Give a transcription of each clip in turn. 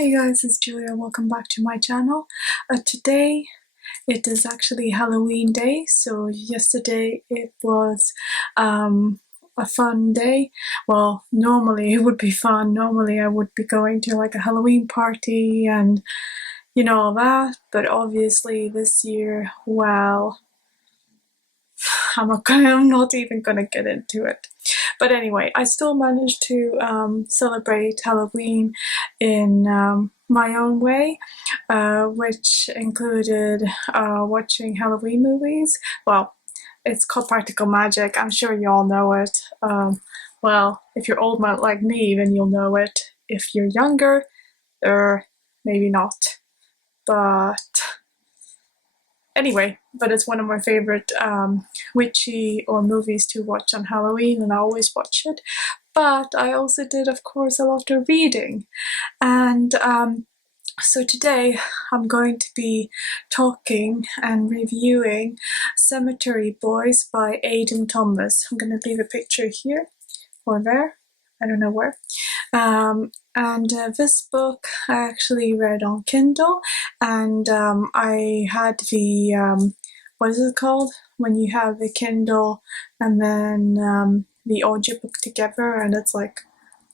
Hey guys, it's Julia. Welcome back to my channel. Today it is actually Halloween day. So yesterday it was a fun day. Well, normally it would be fun. Normally I would be going to like a Halloween party and all that. But obviously this year, well, I'm not even gonna get into it. But anyway, I still managed to celebrate Halloween in my own way, which included watching Halloween movies. Well, it's called Practical Magic. I'm sure you all know it. Well, if you're old like me, then you'll know it. If you're younger, maybe not. But anyway, but it's one of my favorite witchy or movies to watch on Halloween, and I always watch it. But I also did, of course, a lot of reading. And so today I'm going to be talking and reviewing Cemetery Boys by Aiden Thomas. I'm going to leave a picture here or there. I don't know where. And this book I actually read on Kindle, and I had the, what is it called? When you have the Kindle and then the audiobook together, and it's like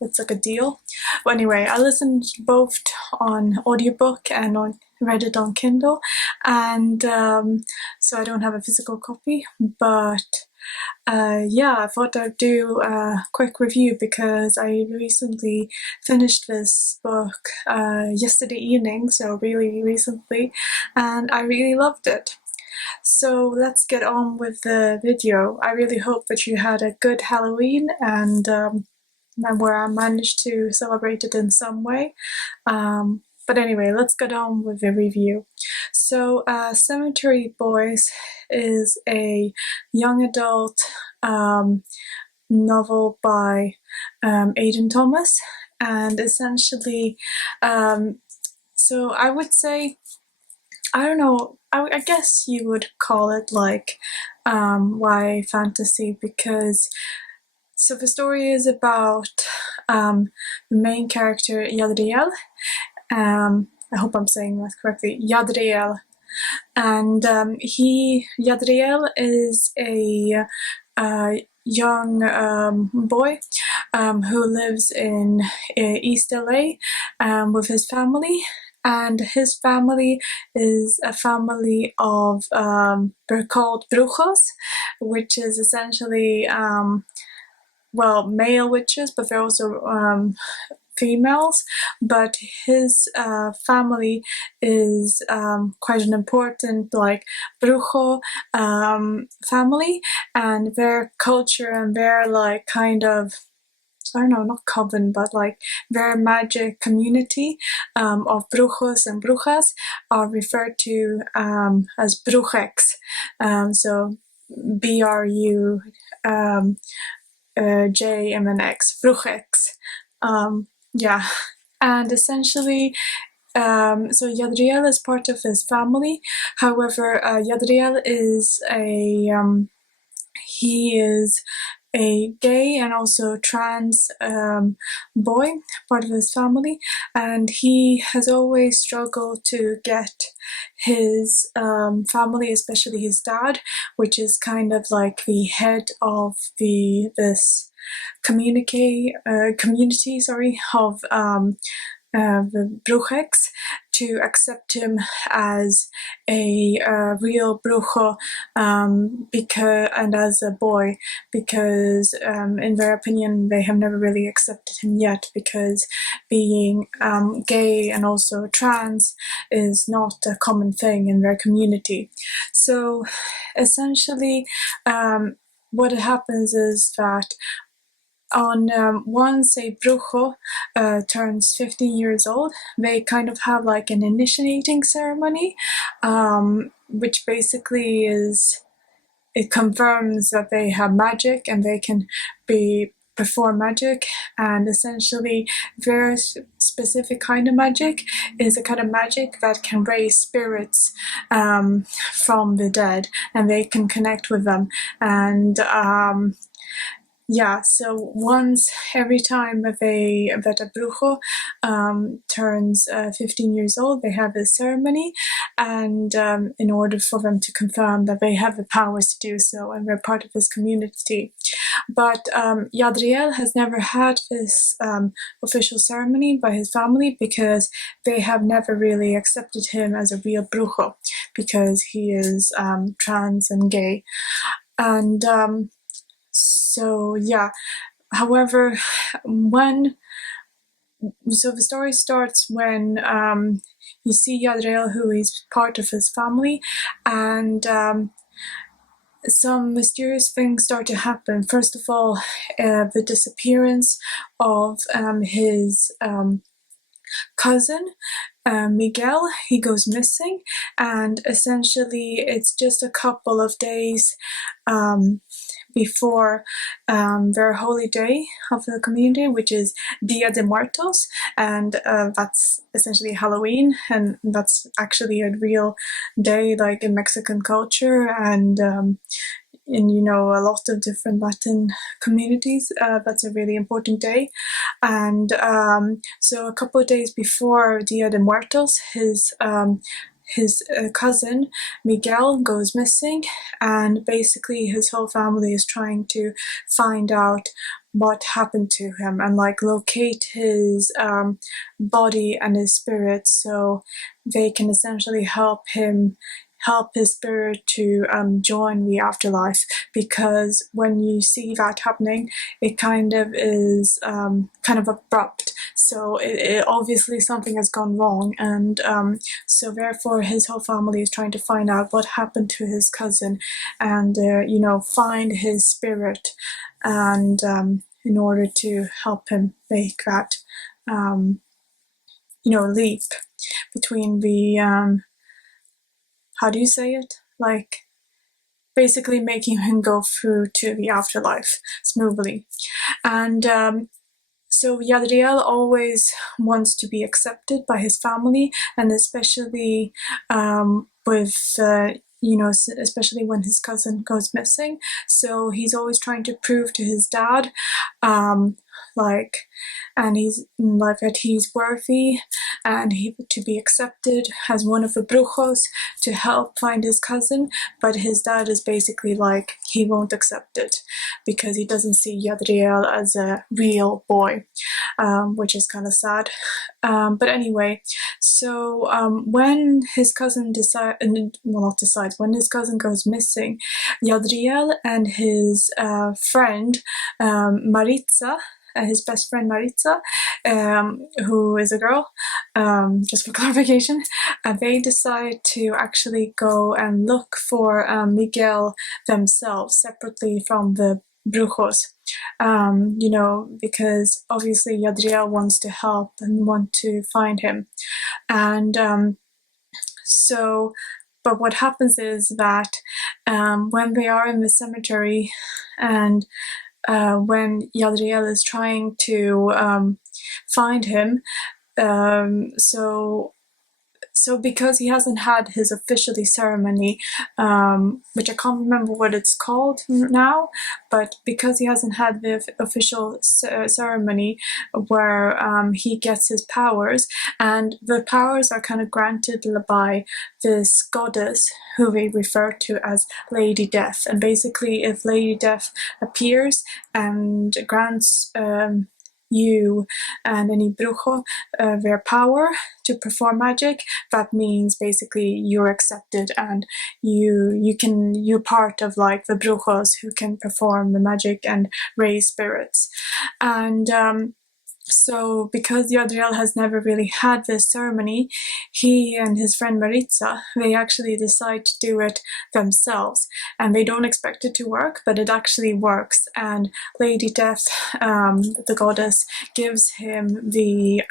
a deal. But anyway, I listened both on audiobook and read it on Kindle, and so I don't have a physical copy, but yeah, I thought I'd do a quick review because I recently finished this book yesterday evening, so really recently, and I really loved it. So let's get on with the video. I really hope that you had a good Halloween and where I managed to celebrate it in some way. But anyway, let's get on with the review. So Cemetery Boys is a young adult novel by Aiden Thomas, and essentially, so I would say, I don't know, I guess you would call it like YA fantasy, because so the story is about the main character Yadriel. I hope I'm saying that correctly. Yadriel, and Yadriel is a young boy who lives in East LA with his family. And his family is a family of, they're called brujos, which is essentially well, male witches, but they're also females. But his family is quite an important, like, brujo family, and their culture and their, like, kind of, I don't know, not coven, but like their magic community of brujos and brujas are referred to as brujex. So BRU JMNX, brujex. Yeah, and essentially, so Yadriel is part of his family. However, Yadriel is he is a gay and also trans boy, part of his family, and he has always struggled to get his family, especially his dad, which is kind of like the head of this community, of the brujex, to accept him as a real brujo, and as a boy, because in their opinion they have never really accepted him yet, because being gay and also trans is not a common thing in their community. So essentially, what happens is that on once a brujo turns 15 years old, they kind of have like an initiating ceremony, which basically it confirms that they have magic and they can perform magic. And essentially their specific kind of magic is a kind of magic that can raise spirits from the dead, and they can connect with them. And yeah, so once every time that a brujo turns 15 years old, they have a ceremony, and in order for them to confirm that they have the powers to do so and they're part of this community. But Yadriel has never had this official ceremony by his family because they have never really accepted him as a real brujo because he is trans and gay. And so yeah, however, when so the story starts when you see Yadriel, who is part of his family, and some mysterious things start to happen. First of all, the disappearance of his cousin, Miguel. He goes missing, and essentially it's just a couple of days before their holy day of the community, which is Dia de Muertos, and that's essentially Halloween, and that's actually a real day, like in Mexican culture, and in a lot of different Latin communities. That's a really important day, and so a couple of days before Dia de Muertos, his cousin Miguel goes missing, and basically his whole family is trying to find out what happened to him and like locate his body and his spirit so they can essentially help his spirit to join the afterlife, because when you see that happening, it kind of is kind of abrupt. So it obviously something has gone wrong, and so therefore his whole family is trying to find out what happened to his cousin, and find his spirit, and in order to help him make that leap between the how do you say it? Like, basically making him go through to the afterlife smoothly. And so Yadriel always wants to be accepted by his family, and especially with especially when his cousin goes missing. So he's always trying to prove to his dad, like, and he's like that he's worthy and to be accepted as one of the brujos to help find his cousin. But his dad is basically like he won't accept it because he doesn't see Yadriel as a real boy, which is kind of sad. But anyway, so when his cousin when his cousin goes missing, Yadriel and his friend Maritza, his best friend Maritza, who is a girl, just for clarification, they decide to actually go and look for Miguel themselves, separately from the brujos. Because obviously Yadriel wants to help and want to find him. And but what happens is that when they are in the cemetery and when Yadriel is trying to find him, so because he hasn't had his officially ceremony, which I can't remember what it's called now, but because he hasn't had the official ceremony where he gets his powers, and the powers are kind of granted by this goddess who they refer to as Lady Death. And basically, if Lady Death appears and grants you and any brujo their power to perform magic, that means basically you're accepted and you're part of like the brujos who can perform the magic and raise spirits. And so because Yadriel has never really had this ceremony, he and his friend Maritza, they actually decide to do it themselves. And they don't expect it to work, but it actually works. And Lady Death, the goddess, gives him the,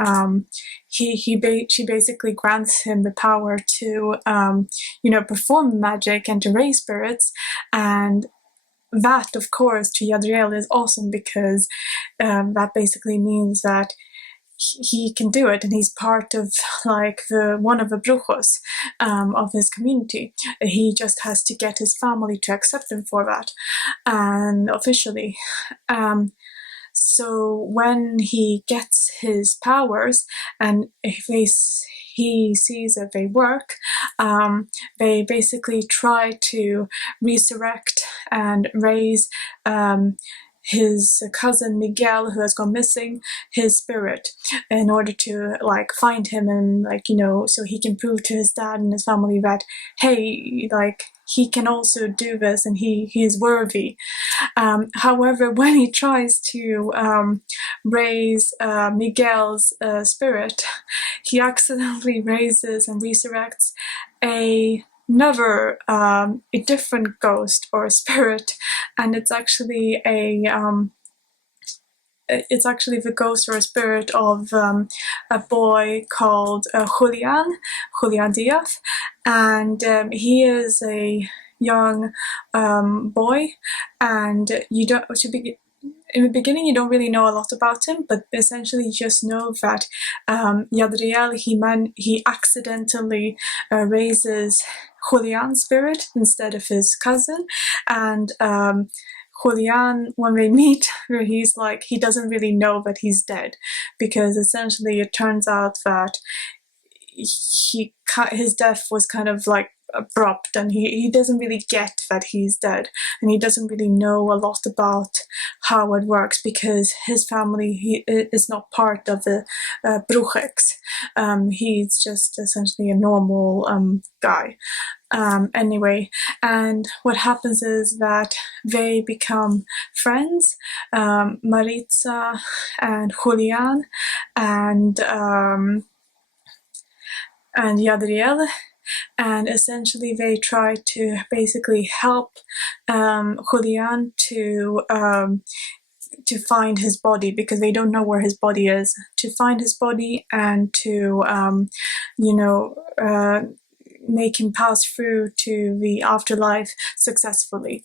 she basically grants him the power to, perform magic and to raise spirits. And that, of course, to Yadriel is awesome because that basically means that he can do it, and he's part of like one of the brujos of his community. He just has to get his family to accept him for that, and officially. Um, so when he gets his powers, and if he sees that they work, they basically try to resurrect and raise his cousin Miguel, who has gone missing, his spirit, in order to like find him, and like, you know, so he can prove to his dad and his family that, hey, like, he can also do this, and he is worthy. However, when he tries to raise Miguel's spirit, he accidentally raises and resurrects another, a different ghost or spirit, and it's actually the ghost or a spirit of a boy called Julian Diaz, and he is a young boy, and you don't in the beginning you don't really know a lot about him, but essentially you just know that Yadriel, he accidentally raises Julian's spirit instead of his cousin, and Julian, when they meet, he's like, he doesn't really know that he's dead, because essentially it turns out that his death was kind of like abrupt, and he doesn't really get that he's dead, and he doesn't really know a lot about how it works, because his family is not part of the Brujex. He's just essentially a normal guy. Anyway, and what happens is that they become friends, Maritza and Julian, and Yadriel, and essentially they try to basically help Julian to find his body, because they don't know where his body is, to find his body and to make him pass through to the afterlife successfully.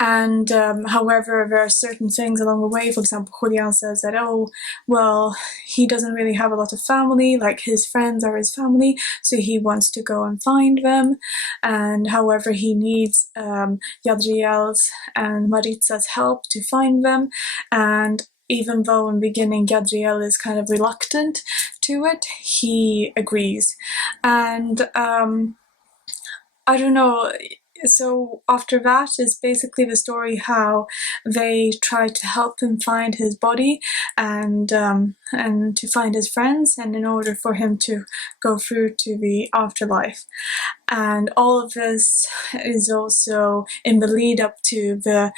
And however, there are certain things along the way. For example, Julian says that, oh, well, he doesn't really have a lot of family, like his friends are his family, so he wants to go and find them. And however, he needs Yadriel's and Maritza's help to find them. And even though in the beginning Gadriel is kind of reluctant to it, he agrees. And I don't know. So after that is basically the story how they try to help him find his body, and to find his friends, and in order for him to go through to the afterlife. And all of this is also in the lead up to the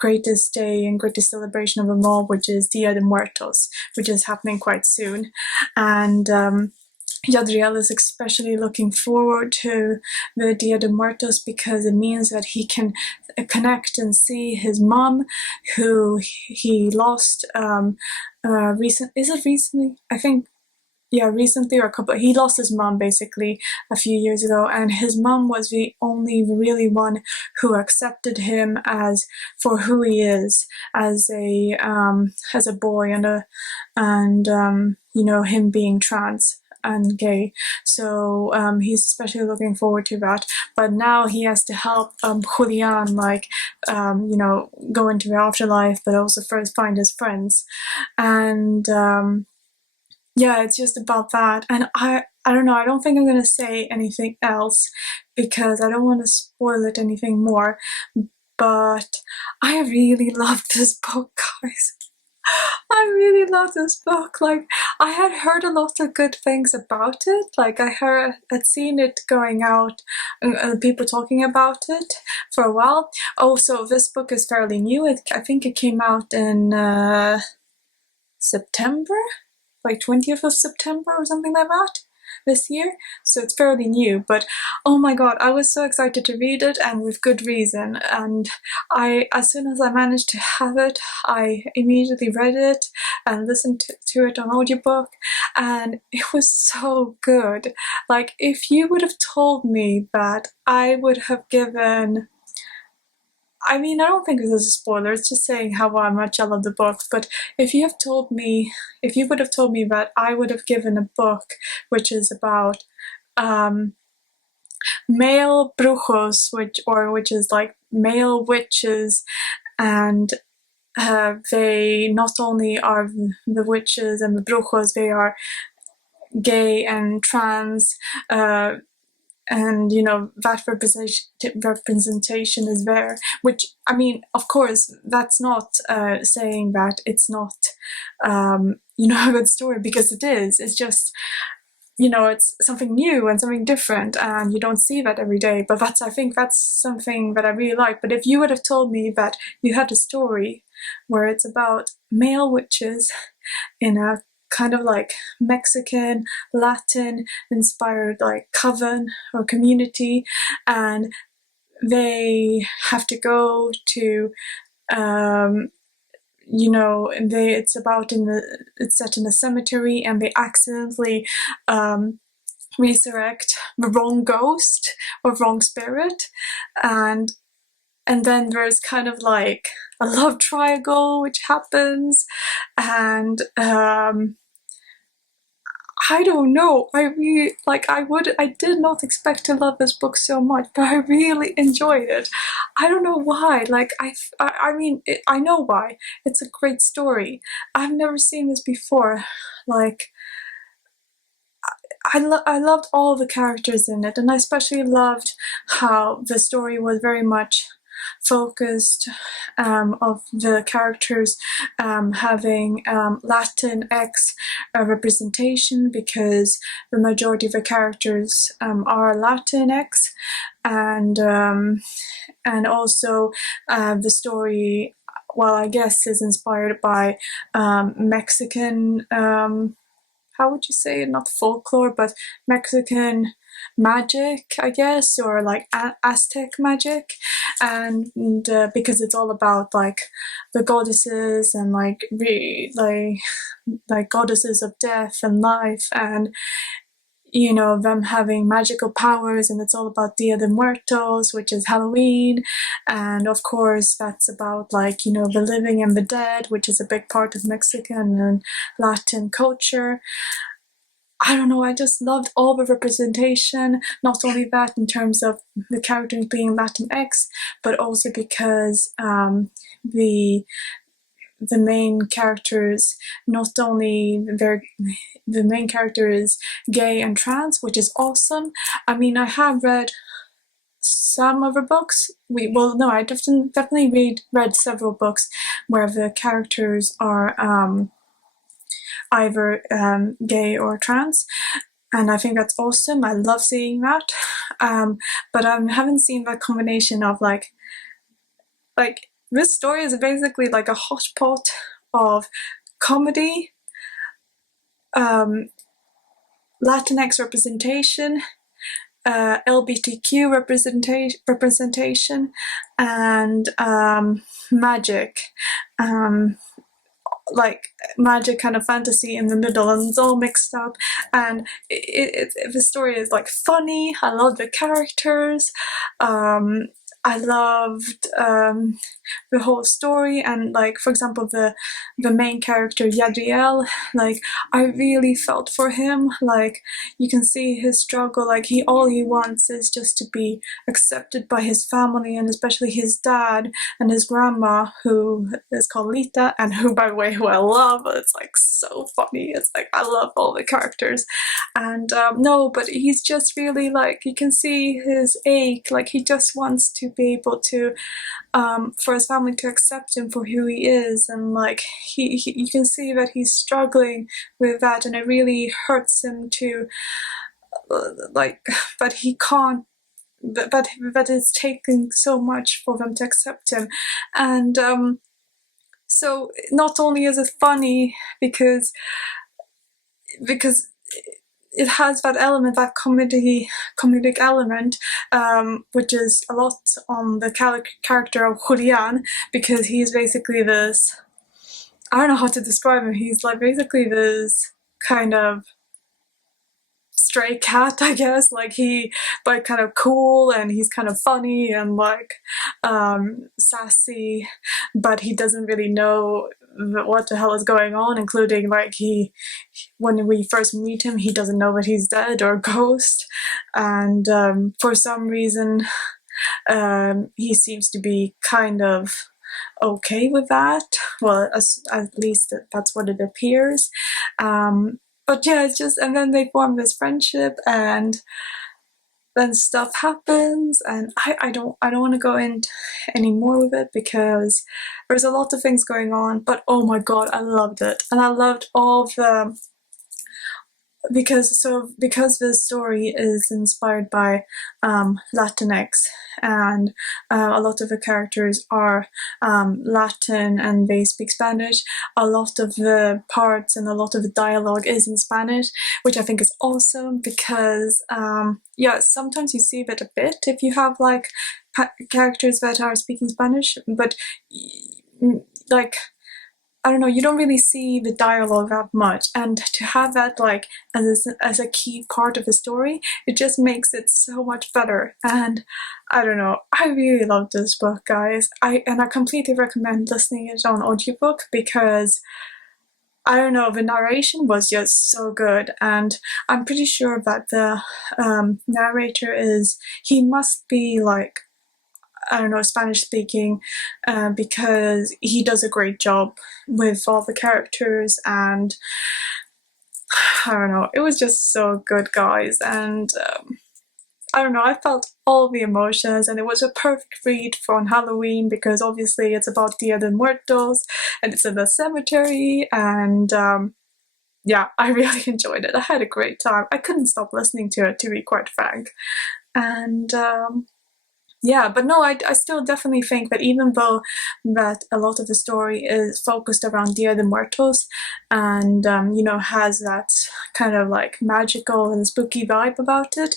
greatest day and greatest celebration of them all, which is Dia de Muertos, which is happening quite soon. And Yadriel is especially looking forward to the Dia de Muertos, because it means that he can connect and see his mom, who he lost recently? I think, yeah, recently, or he lost his mom basically a few years ago, and his mom was the only really one who accepted him for who he is, as a boy, and him being trans and gay. So he's especially looking forward to that. But now he has to help Julian, go into the afterlife, but also first find his friends. And yeah, it's just about that. And I don't know, I don't think I'm going to say anything else, because I don't want to spoil it anything more. But I really love this book, guys. I really love this book. Like, I had heard a lot of good things about it. Like, I'd seen it going out, people talking about it for a while. Also, this book is fairly new. I think it came out in September, like 20th of September or something like that this year. So it's fairly new, but oh my god, I was so excited to read it, and with good reason. And as soon as I managed to have it, I immediately read it and listened to it on audiobook, and it was so good. Like, if you would have told me that I would have given I mean, I don't think this is a spoiler. It's just saying how much I love the book. But if you would have told me that I would have given a book which is about um, male brujos, which is like male witches, and they not only are the witches and the brujos, they are gay and trans. And that representation is there, which, I mean, of course that's not saying that it's not a good story, because it is. It's just, it's something new and something different, and you don't see that every day. But I think that's something that I really like. But if you would have told me that you had a story where it's about male witches in a kind of like Mexican, Latin inspired like coven or community, and they have to go to it's set in a cemetery, and they accidentally resurrect the wrong ghost or wrong spirit, and then there's kind of like a love triangle which happens, and I don't know. I did not expect to love this book so much, but I really enjoyed it. I don't know why. I mean, I know why. It's a great story. I've never seen this before. Like, I loved all the characters in it, and I especially loved how the story was very much focused of the characters having Latinx representation, because the majority of the characters are Latinx, and also the story, well, I guess, is inspired by Mexican. How would you say it? Not folklore, but Mexican magic, I guess, or like Aztec magic, and because it's all about like the goddesses and like goddesses of death and life, and them having magical powers, and it's all about Dia de Muertos, which is Halloween, and of course that's about like the living and the dead, which is a big part of Mexican and Latin culture. I don't know, I just loved all the representation, not only that in terms of the characters being Latinx, but also because the main characters, not only the main character is gay and trans, which is awesome. I mean, I have read some of her books. I definitely read several books where the characters are either gay or trans, and I think that's awesome. I love seeing that, but I haven't seen that combination of like this story is basically like a hot pot of comedy, Latinx representation, LGBTQ representation, and magic. Like magic kind of fantasy in the middle, and it's all mixed up, and the story is like funny. I love the characters. I loved the whole story, and like, for example, the main character Yadriel, like I really felt for him. Like, you can see his struggle. Like, all he wants is just to be accepted by his family, and especially his dad and his grandma, who is called Lita, and who, by the way, who I love. It's like so funny. It's like I love all the characters, and no, but he's just really like, you can see his ache. Like, he just wants to be able to for his family to accept him for who he is, and like he you can see that he's struggling with that, and it really hurts him to like that he can't, that it's taking so much for them to accept him. And so not only is it funny because it has that element, that comedic element, which is a lot on the character of Julian, because he's basically this, I don't know how to describe him, he's like basically this kind of stray cat, I guess. Like but kind of cool, and he's kind of funny and like sassy, but he doesn't really know what the hell is going on, including like when we first meet him, he doesn't know that he's dead or a ghost, and for some reason he seems to be kind of okay with that. Well, at least that's what it appears. But yeah, it's just, and then they form this friendship, and then stuff happens, and I don't want to go in any more with it because there's a lot of things going on. But oh my god, I loved it, and I loved all the because the story is inspired by Latinx, and a lot of the characters are Latin and they speak Spanish. A lot of the parts and a lot of the dialogue is in Spanish, which I think is awesome because yeah, sometimes you see that a bit if you have like characters that are speaking Spanish, but like, I don't know, you don't really see the dialogue that much, and to have that like as a key part of the story, it just makes it so much better. And I don't know, I really love this book, guys. I completely recommend listening it on audiobook because I don't know, the narration was just so good, and I'm pretty sure that the narrator he must be like, I don't know, Spanish speaking, because he does a great job with all the characters, and I don't know, it was just so good, guys. And I don't know, I felt all the emotions, and it was a perfect read for on Halloween because obviously it's about Dia de Muertos and it's in the cemetery, and yeah, I really enjoyed it. I had a great time. I couldn't stop listening to it, to be quite frank. And yeah, but no, I still definitely think that even though that a lot of the story is focused around Dia de Muertos and, you know, has that kind of like magical and spooky vibe about it,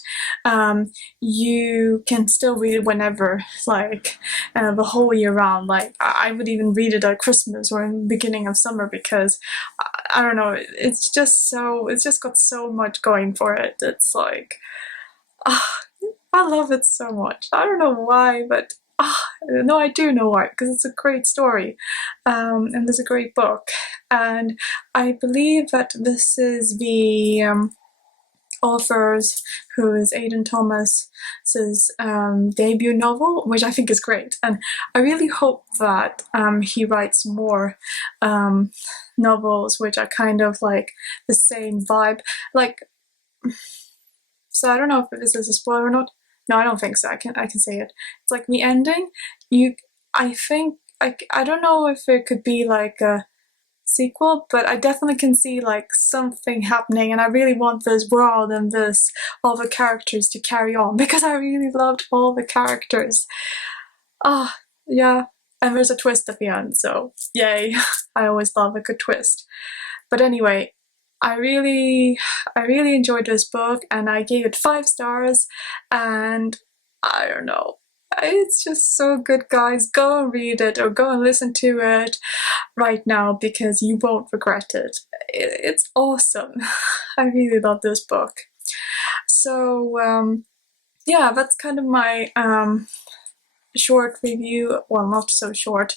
you can still read it whenever, like the whole year round. Like I would even read it at Christmas or in the beginning of summer because I don't know, it's just got so much going for it. It's like, I love it so much. I don't know why, but no, I do know why, because it's a great story, and it's a great book. And I believe that this is the author's, who is Aiden Thomas' debut novel, which I think is great. And I really hope that he writes more novels which are kind of like the same vibe. Like, so I don't know if this is a spoiler or not. No, I don't think so. I can say it. It's like the ending. I think I don't know if it could be like a sequel, but I definitely can see like something happening, and I really want this world and all the characters to carry on because I really loved all the characters. Yeah, and there's a twist at the end, so yay! I always love a good twist. But anyway, I really enjoyed this book, and I gave it 5 stars, and I don't know, it's just so good, guys. Go and read it or go and listen to it right now because you won't regret it. It's awesome. I really love this book. So yeah, that's kind of my short review. Well, not so short,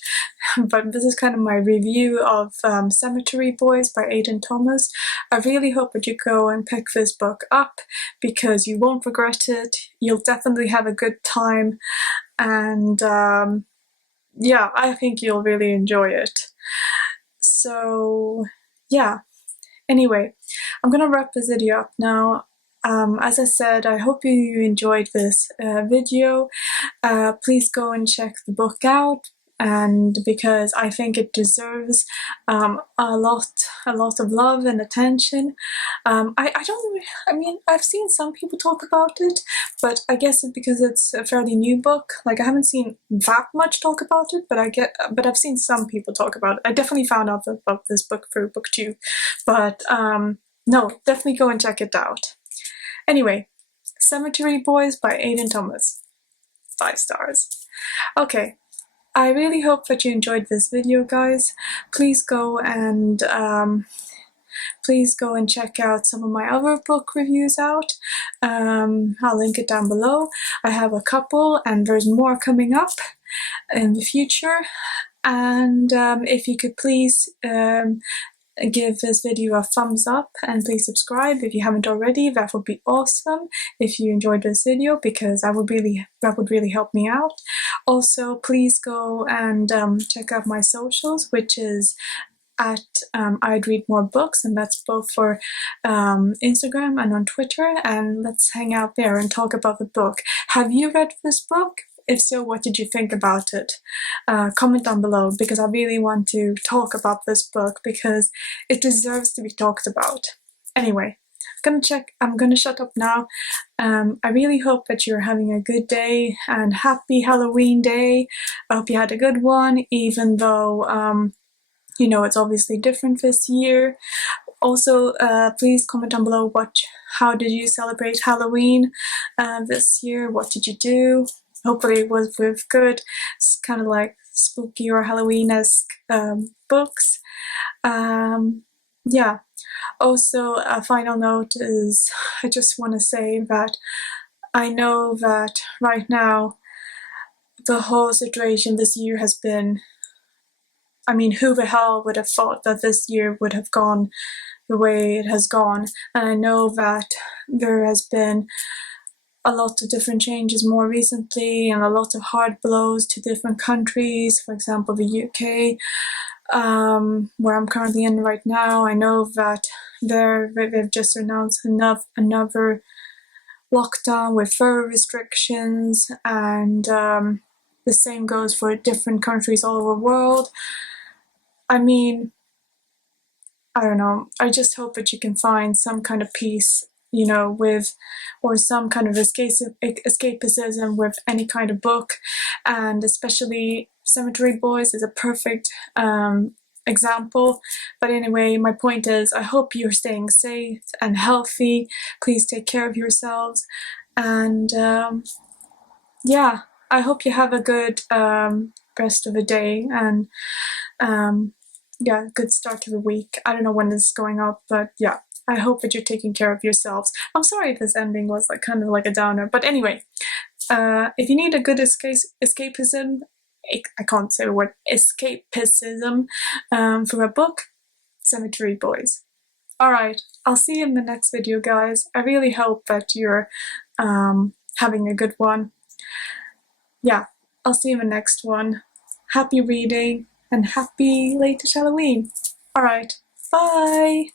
but this is kind of my review of Cemetery Boys by Aiden Thomas. I really hope that you go and pick this book up because you won't regret it. You'll definitely have a good time, and yeah, I think you'll really enjoy it. So yeah, anyway, I'm gonna wrap this video up now. As I said, I hope you enjoyed this video. Please go and check the book out, and because I think it deserves a lot of love and attention. I mean, I've seen some people talk about it, but I guess it's because it's a fairly new book. Like I haven't seen that much talk about it, but I've seen some people talk about it. I definitely found out about this book through BookTube, but no, definitely go and check it out. Anyway, Cemetery Boys by Aiden Thomas. 5 stars. Okay, I really hope that you enjoyed this video, guys. Please go and please go and check out some of my other book reviews out. I'll link it down below. I have a couple and there's more coming up in the future. And if you could please give this video a thumbs up and please subscribe if you haven't already. That would be awesome if you enjoyed this video, because that would really help me out. Also, please go and check out my socials, which is at I'd Read More Books, and that's both for Instagram and on Twitter, and let's hang out there and talk about the book. Have you read this book? If so, what did you think about it? Comment down below, because I really want to talk about this book because it deserves to be talked about. Anyway, I'm gonna shut up now. I really hope that you're having a good day and happy Halloween day. I hope you had a good one, even though you know, it's obviously different this year. Also, please comment down below how did you celebrate Halloween this year? What did you do? Hopefully it was with good, kind of like spooky or Halloween-esque books. Yeah. Also, a final note is I just want to say that I know that right now the whole situation this year has been, I mean, who the hell would have thought that this year would have gone the way it has gone? And I know that there has been a lot of different changes more recently and a lot of hard blows to different countries. For example, the UK, where I'm currently in right now. I know that they've just announced another lockdown with further restrictions, and the same goes for different countries all over the world. I mean, I don't know, I just hope that you can find some kind of peace, you know, or some kind of escapism with any kind of book, and especially Cemetery Boys is a perfect example. But anyway, my point is, I hope you're staying safe and healthy. Please take care of yourselves, and yeah, I hope you have a good rest of the day, and yeah, good start to the week. I don't know when this is going up, but yeah, I hope that you're taking care of yourselves. I'm sorry if this ending was like kind of like a downer, but anyway, if you need a good escapism, I can't say the word escapism, from a book, Cemetery Boys. Alright, I'll see you in the next video, guys. I really hope that you're having a good one. Yeah, I'll see you in the next one. Happy reading and happy latest Halloween. Alright, bye!